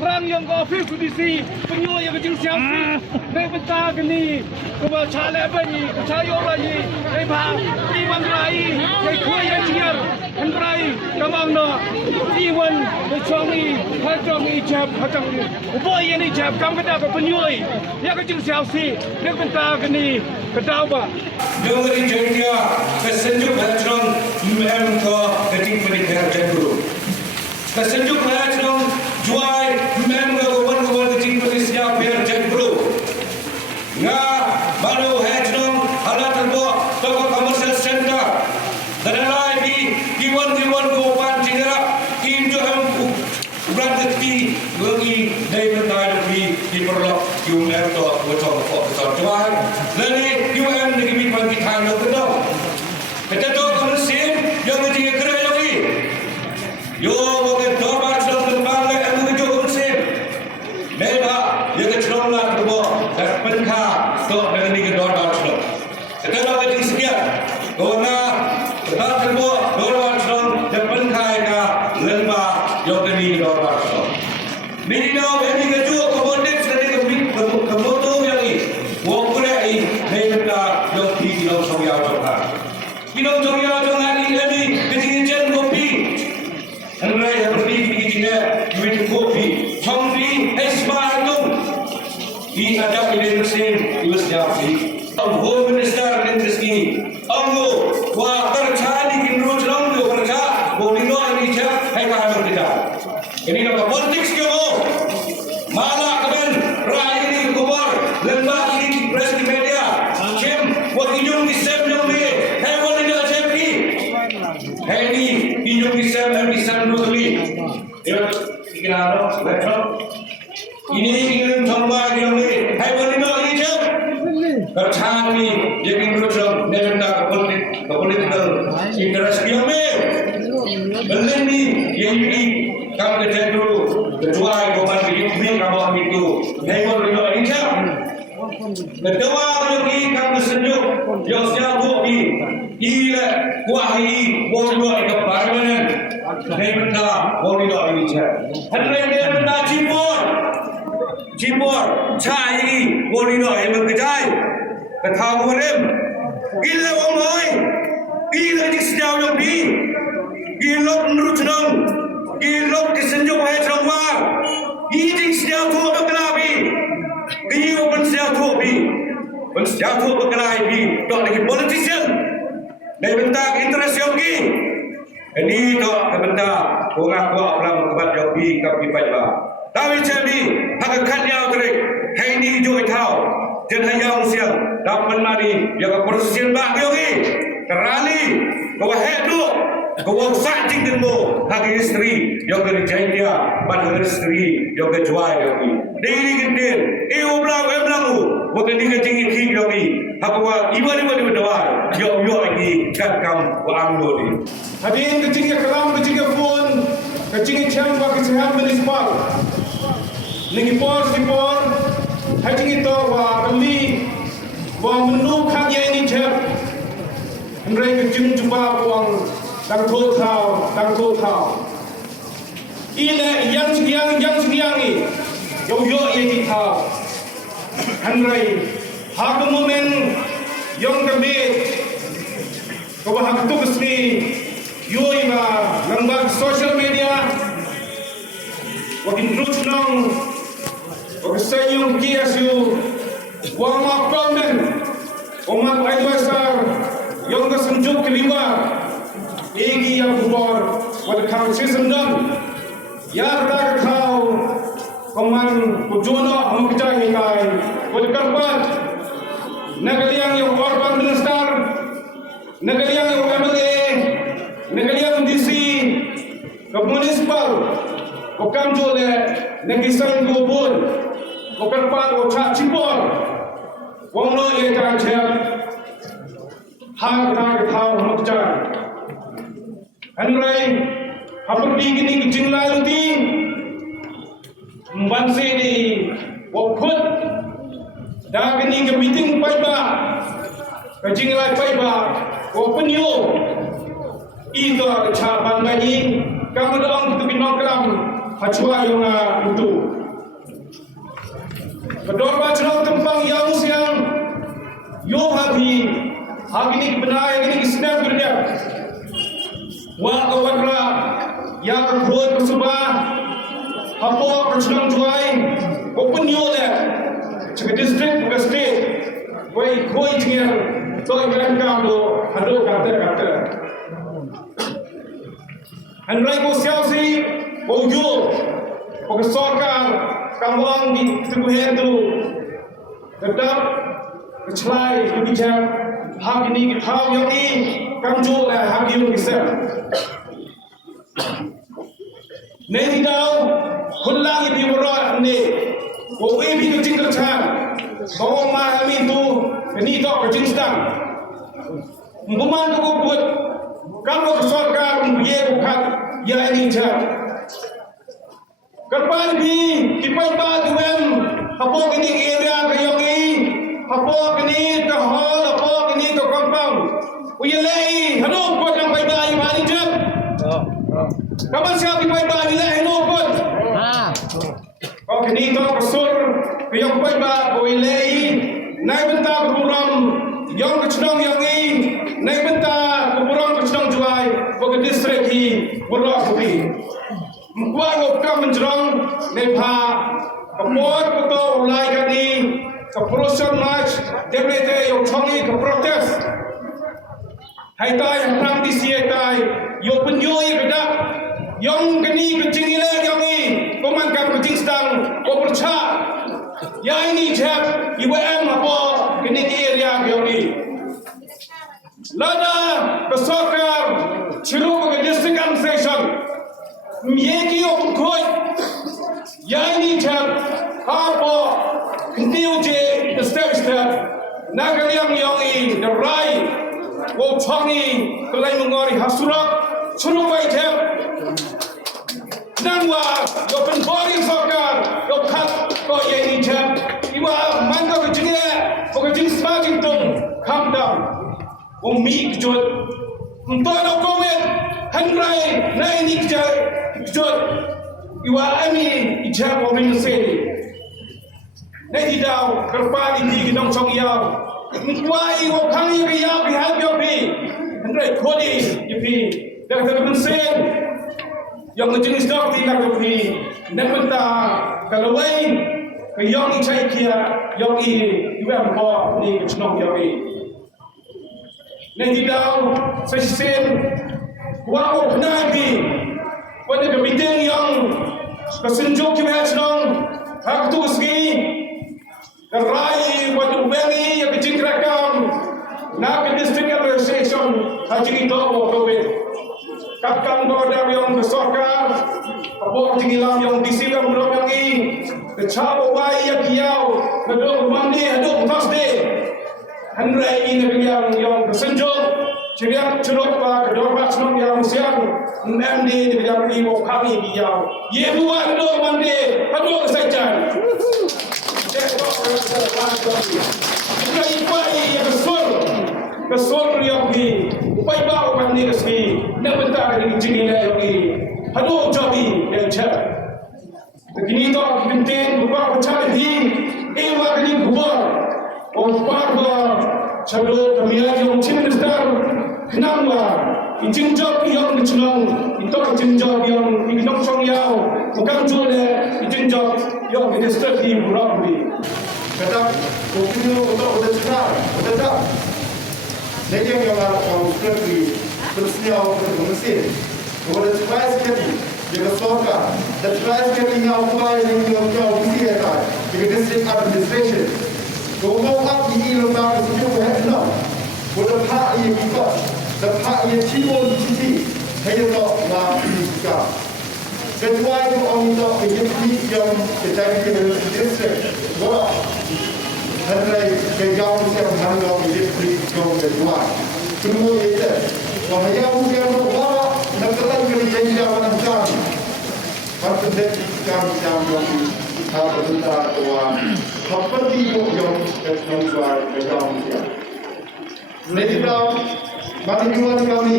Perang yang ophis kondisi penyuh yang kecil siapa mereka kini kemudian cale bani cayo bani mereka iwan rai mereka yang ciar rai kamang no iwan bercongi bercongi jab bercongi boy yang jab kamu kata penyuh yang kecil siapa mereka kini kedawa. Dengerin jadinya kesenjuk beracun Mynkjai keting pendidikan jadul. Kesenjuk beracun Jowai Mynkjai kawan keting pendidikan biar jadul. Nga baru hajnong halat terbo toko commercial center. Dan lagi diwan kopan cingera injo ham berarti bagi dari mentari di perlok Mynkjai bocor bocor Jowai. Lalu UM negeri bagi tanda kedua. Kita tahu konsep yang ketiga kerja lagi. Yo mungkin doa sudah tembang lagi anu itu konsep. Mereka yang kecil lah kedua dan penkha doa dengan ini doa sudah. Kita tahu ini sekian. Karena doa kedua doa sudah dan penkha ika lemah yang ini doa sudah. di ada pilih mesin US Japi. Home Minister Industri, Anglo, wah tercari kinru jelang tu kerja, boleh ini cak, hai kahar kita. Ini nama politik sekarang. Malah kemen rakyat ini kubar, lembaga ini press di media, cem, buat Ñiom kisah yang ni, hai boleh dah cem ni, hai ni Ñiom kisah yang kisah dulu ni. Dia kira betul. Ini ingin tambah yang ni, hai boleh dah ini cem. Kerjaan jadi kerja negara political interest yang belen ni yang ini kami kerja dulu Jowai koman begini kamu itu heboh ini aja kedua lagi kami sejuk yang siapa ini kuahi boleh ke parlimen negara boleh ini aja hari ini negara Cipor cai boleh ini Mynkjai kata orang gila omai gila di sejauh yang ni gila menurut senang gila disenjuk hai semua ini sejauh tu berkelahi gila pun sejauh tu berkelahi tak lagi politician dari bentak interest yang ni ini tak bentak orang kuat orang kebat yang ni kami paidbah tapi jadi hak katnya terek hai ni Jowai tahu dan hayang siang dapat mari yang persen bak yogi terali kau hedu kau sakit demo hak istri yang kerja dia pada istri yang Jowai yogi diri gendir belau bukan dia tinggi king yogi hak wa ibu doa yo lagi kat kam wa amlo ni hadirin kecingnya kelam kecingnya phone kecingnya cam wa kesehatan municipal Lingipor sipor hajing itu wa kami wa menu khang yang ini cep mereka jeng jumpa uang dang thau ile yang sekian ni yo ini thau hanrai hak momen yang kami kau hak tu kesni yo iba lembaga social media wakin terus nong Sayung kiasu, wama komen, wama advisor, yang kesenjuk kelima, egi yang kubur, wad kau season dam, yang dah kau, koman kujono Mynkjai kai, wad kerpat, negaliang yang urban minister, negaliang yang MDA, negaliang DC, ke municipal, kokam jole, negisang kubur. Bukan part of Chipor, wong lo ye kan cek, hang tahu Mynkjai. Henry, apa begini kecil lalu ti, bansi ni, wakut, dah kini ke meeting paidbah, kecil lagi paidbah, wapen yo, itu capan bagi, kamu doang tu binong kelam, hacua yang itu. Kedua bacaan tentang yang siang, yo habi ini benar ini isnad berdia. Wah kawanra yang kuat bersubah, apa perjuangan Jowai, open yo le, cek district ke state, koi tinggal, so ikan kau hado kata. Henry ko siasi, yo, ko sorkar. Kamuang di tubuh itu tetap kecelai kebijakan hak ini hak yang ini kamju lah hak yang bisa. Nanti tahu kulang ibu berat ni, kau ibu tu tinggal cang, kau mah kami tu ini tak berjinstan. Bukan tu kau buat, kamu sorkar dia bukan ya ini cang. Kapan di paidbah tuan, apa kini area kayangi, apa kini ke hall, apa kini ke kampung. Uyalai, hano kot lang paidbah yang hari jam. Kapan siapa di paidbah nilai hano kot? Oh kini to kasur, kayang paidbah uyalai, naik bentar kuburam, yang kecedang yang ini, naik bentar kuburam kecedang Jowai, bagi distrik ini berlaku sepi. Kuat waktu menjerang, lepas kepot betul ulai kini ke proses march DPT yang changi ke protes hai tai hang di sia tai yo penyoy kedak yang geni kecing ile yang ni pemangkang kecing sedang opercha ya ini jap IWM apa geni area yang ni lada ke sorkar chiru ke district administration mieki op khoi ya ini jap apa kentiu je step nagaliang yang ni the right wo changi kelai mengori hasurak churu bai jap nangwa yo penbori sorkar yo khat ko ye ni jam iwa mangga kejine ko kejing semakin tung calm down wo mi kejut untuk no comment hanrai nai ni kejut iwa ami ijab wo ring se nai di dau kerpa di gidong chong yao wai wo khang ye ya bi ha yo bi hanrai khodi ipi dak dak sen yang jenis dok di nak ni nepenta kalau lain ke yang icai kia yang iwam ko ni chnong yang ni dau sesen wa o nabi pada ke bidang yang kesenjuk ki chnong hak tu ski rai pada ubeli yang kecingrakam nak ke district administration haji do ko kapkan border yang sorkar abok tinggilam yang disilam belum yang ini kecabo wai yang kiau kedok mandi hadok Thursday handrai ini yang kesenjuk ciriak ceruk pa kedok bakson yang siang MDA di yang iwo kami kiau ye buat kedok mandi hadok sajan kesol yang ni paidbah mandi kesini nak bentar ini jingile ini hado jobi yang cak begini tu penting buat macam ni ewa ini buat paidbah calo kami yang cina besar kenapa izin job yang dicelong itu izin job yang dibilang song yau bukan jole izin job yang minister di burak ni kata kopinya untuk udah cepat Jadi yang orang seperti terusnya orang bermesin, orang cepat sekali, dia sorkar, dan cepat sekali yang upaya yang mesti ada, dengan district administration. Kalau apa ini lembaga sejuk berhenti, boleh pak ia kita, dan pak ia cibun cici, hanya nak kita. Ketua itu orang itu yang terjadi di district, boleh. Handrai kejauh siapa handal industri jauh kedua. Semua itu. Wahaya bukan bawa nak terang kali jadi jawapan kami. Harus kami yang apa tentang tua. Apa itu yang kesuai kejauh siapa. Jadi dalam manusia kami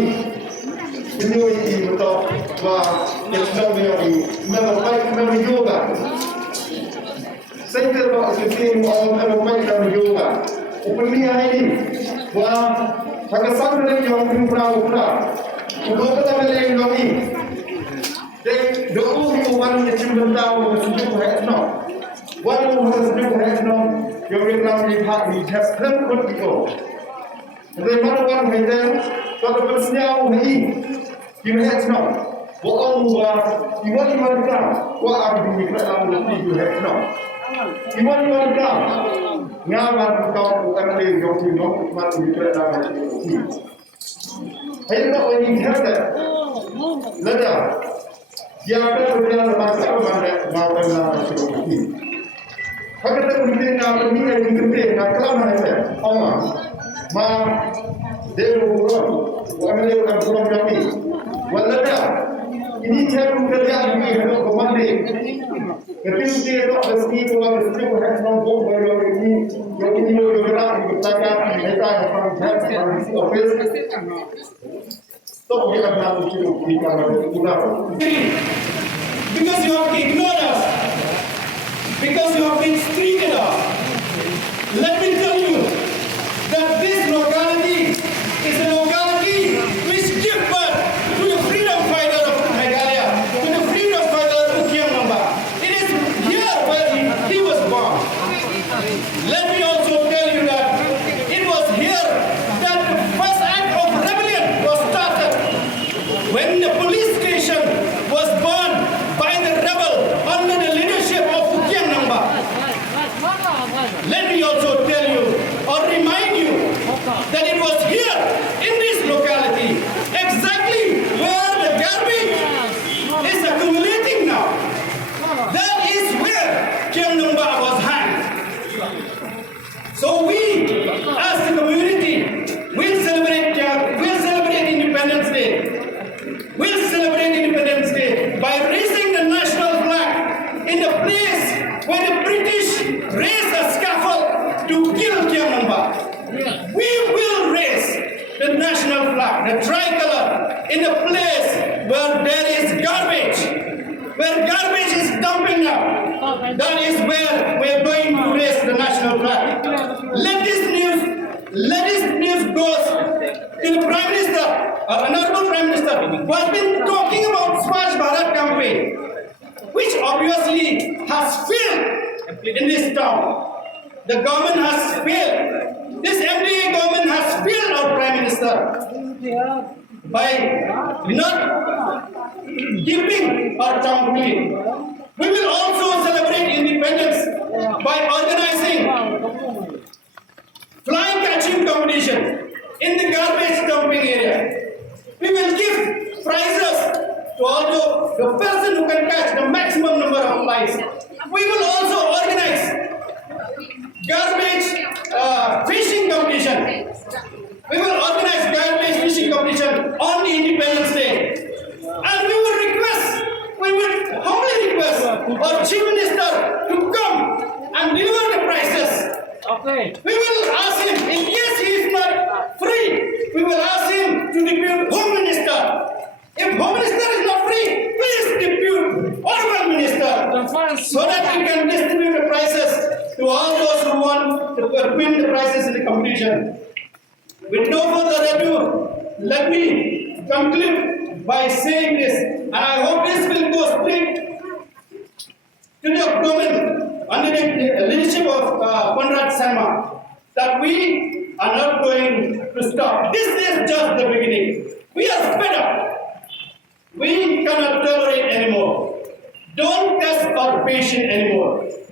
ini betul bahwa kesuai ini memang baik juga. Saya kalau sesuatu orang orang dalam yoga, upaya ini, wah, agak sampai yang berubah. Kalau kita melihat ini, dan doa itu orang yang cembentau sejuk hekno, walau sejuk hekno, yang kita melihat di chapter pun itu. Jadi mana orang itu, kalau bersenyum ini, di hekno, wah orang iwan mereka, wah aku mikirkan lebih hekno. Iwan mereka, ngawan kau bukan lagi yang tinok, macam itu adalah ini. Hari itu ini ada, lada, dia akan berjalan masa mana maupun nama ini. Kalau kita mungkin nama ini yang kita nak kelana itu, orang, mah, dewa, orang lewat pulang kami, walada, ini cara kerja ini harus komandi. Ketika dia tak mesti tuan mesti buat nombor baru ini gerak bertakat kita akan cari di ophis. Tak boleh ada macam ini kalau kita. Because you have ignored us, because you have been treated us. Let me tell you that this locality is a locality which gives birth to the freedom fighter of Meghalaya, to the freedom fighter of Ñiom. It is here where he was born. Let me also tell you that it was here that the first act of rebellion was started when the police station was burned by the rebel under the leadership of Namba. Let me also tell you or remind you that it was here in this locality exactly where the garbage is accumulating now. That is where Namba was hanged. So we, as the community, will celebrate Independence Day. We'll celebrate Independence Day by raising the national flag in the place where the British raised a scaffold to kill Namba. We will raise the national flag, the tricolor, in the place where there is garbage, where garbage is dumping now. That is where we're going to raise the national flag. Let this news go to the Prime Minister, Honorable Prime Minister, who has been talking about Swachh Bharat campaign, which obviously has failed in this town. The government has failed. This MDA government has failed our Prime Minister by not keeping our town clean. We will also celebrate independence by organizing flying catching competition in the garbage dumping area. We will give prizes to all the person who can catch the maximum number of flies. We will also organize garbage fishing competition. We will organize garbage fishing competition on the Independence Day. And we will humbly request our Chief Minister to come and deliver the prizes. Okay. We will ask him, in case he is not free, we will ask him to depute Home Minister. If Home Minister is not free, please depute Honorable Minister, so that we can distribute the prizes to all those who want to win the prizes in the competition. With no further ado, let me conclude by saying this, and I hope this will go straight to the government under the leadership of Conrad Sama, that we are not going to stop. This is just the beginning. We are fed up. We cannot tolerate anymore. Don't test our patience anymore.